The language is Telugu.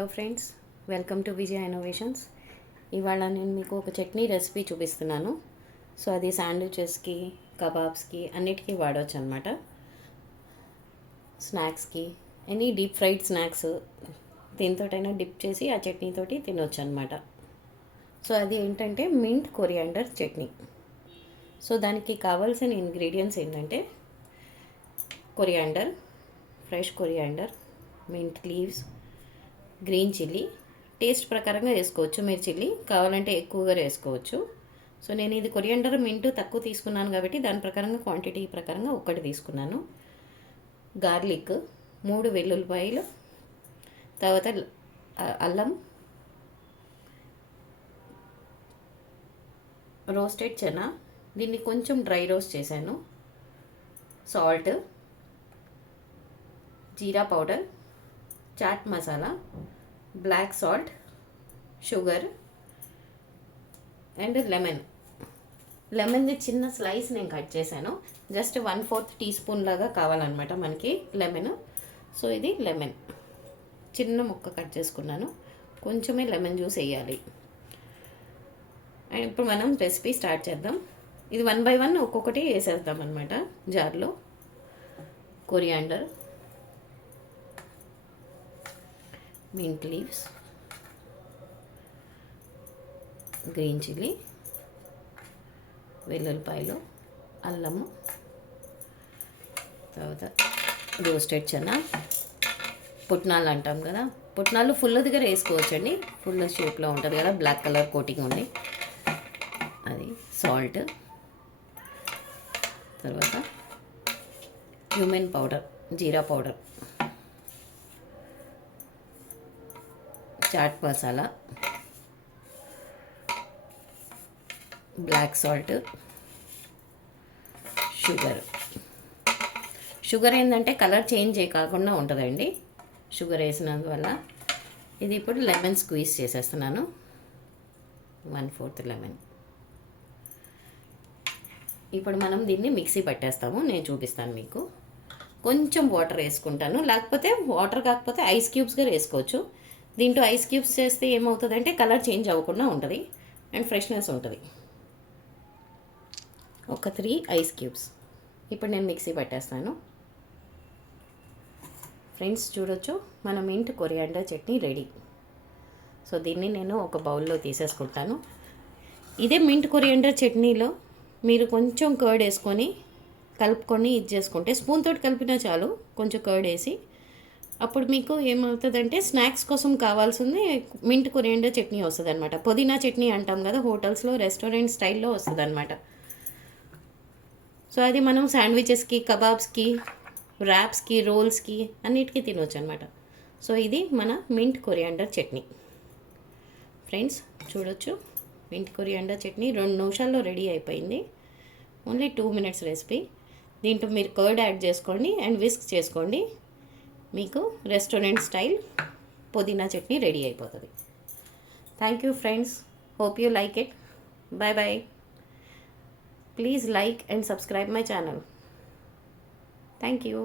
Hello friends, welcome to Vijaya innovations. ఇవాళ నేను మీకు ఒక చట్నీ రెసిపీ చూపిస్తున్నాను. సో అది శాండ్విచెస్కి, కబాబ్స్కి అన్నిటికీ వాడవచ్చు అనమాట. స్నాక్స్కి, ఎనీ డీప్ ఫ్రైడ్ స్నాక్స్ దీంతోటైనా డిప్ చేసి ఆ చట్నీతోటి తినొచ్చు అనమాట. సో అది ఏంటంటే మింట్ కొరియాండర్ చట్నీ. సో దానికి కావాల్సిన ఇంగ్రీడియంట్స్ ఏంటంటే coriander, fresh coriander, mint leaves, green chilli. Taste ప్రకారంగా వేసుకోవచ్చు, మీరు చిల్లీ కావాలంటే ఎక్కువగా వేసుకోవచ్చు. సో నేను ఇది కొరియాండర్ మింట్ తక్కువ తీసుకున్నాను కాబట్టి దాని ప్రకారంగా క్వాంటిటీ ప్రకారంగా ఒక్కటి తీసుకున్నాను. గార్లిక్ 3 వెల్లుల్లిపాయలు, తర్వాత అల్లం, రోస్టెడ్ చెనా, దీన్ని కొంచెం డ్రై రోస్ట్ చేశాను, salt, jeera powder, chaat masala, black salt, sugar and లెమన్ది చిన్న స్లైస్ నేను కట్ చేశాను. జస్ట్ 1/4 టీ స్పూన్ లాగా కావాలన్నమాట మనకి లెమన్. సో ఇది లెమన్ చిన్న ముక్క కట్ చేసుకున్నాను, కొంచెమే లెమన్ జ్యూస్ వేయాలి. అండ్ ఇప్పుడు మనం రెసిపీ స్టార్ట్ చేద్దాం. ఇది 1 by 1 ఒక్కొక్కటి వేసేద్దాం అనమాట జార్లో. Coriander, mint leaves, green chilli, వెల్లుల్లిపాయలు, అల్లము, తర్వాత రోస్టెడ్ చెనా, పుట్నాలు అంటాం కదా, పుట్నాలు ఫుల్ దగ్గర వేసుకోవచ్చండి, ఫుల్ షేప్లో ఉంటుంది కదా, బ్లాక్ కలర్ కోటింగ్ ఉంది అది, సాల్ట్, తర్వాత cumin powder, jeera powder, chaat masala, black salt, sugar ఏంటంటే కలర్ చేంజ్ కాకుండా ఉంటుందండి షుగర్ వేసినందువల్ల. ఇది ఇప్పుడు లెమన్ స్క్వీజ్ చేసేస్తున్నాను, 1/4 లెమన్. ఇప్పుడు మనం దీన్ని మిక్సీ పట్టేస్తాము, నేను చూపిస్తాను మీకు. కొంచెం వాటర్ వేసుకుంటాను, లేకపోతే వాటర్ కాకపోతే ఐస్ క్యూబ్స్గా వేసుకోవచ్చు. దీంట్లో ఐస్ క్యూబ్స్ చేస్తే ఏమవుతుందంటే కలర్ చేంజ్ అవ్వకుండా ఉంటుంది అండ్ ఫ్రెష్నెస్ ఉంటుంది. ఒక 3 ఐస్ క్యూబ్స్. ఇప్పుడు నేను మిక్సీ పట్టేస్తాను. ఫ్రెండ్స్ చూడొచ్చు, మన mint coriander chutney ready. So దీన్ని నేను ఒక బౌల్లో తీసేసుకుంటాను. ఇదే మింట్ కొరియాండర్ చట్నీలో మీరు కొంచెం కర్డ్ వేసుకొని కలుపుకొని ఇది చేసుకుంటే, స్పూన్ తోటి కలిపినా చాలు, కొంచెం కర్డ్ వేసి, అప్పుడు మీకు ఏమవుతుందంటే స్నాక్స్ కోసం కావాల్సింది మింట్ కొరియాండర్ చట్నీ వస్తుంది అనమాట. పుదీనా చట్నీ అంటాం కదా హోటల్స్లో, రెస్టారెంట్ స్టైల్లో వస్తుంది అనమాట. సో అది మనం శాండ్విచెస్కి, కబాబ్స్కి, ర్యాప్స్కి, రోల్స్కి అన్నిటికీ తినవచ్చు అనమాట. సో ఇది మన మింట్ కొరియాండర్ చట్నీ. ఫ్రెండ్స్ చూడొచ్చు, మింట్ కొరియాండర్ చట్నీ 2 నిమిషాల్లో రెడీ అయిపోయింది. Only 2 minutes recipe. దీంట్లో మీరు కర్డ్ యాడ్ చేసుకోండి అండ్ విస్క్ చేసుకోండి, మీకు రెస్టారెంట్ స్టైల్ పుదీనా చట్నీ రెడీ అయిపోతుంది. Thank you friends, hope you like it. Bye bye. Please like and subscribe my channel. Thank you.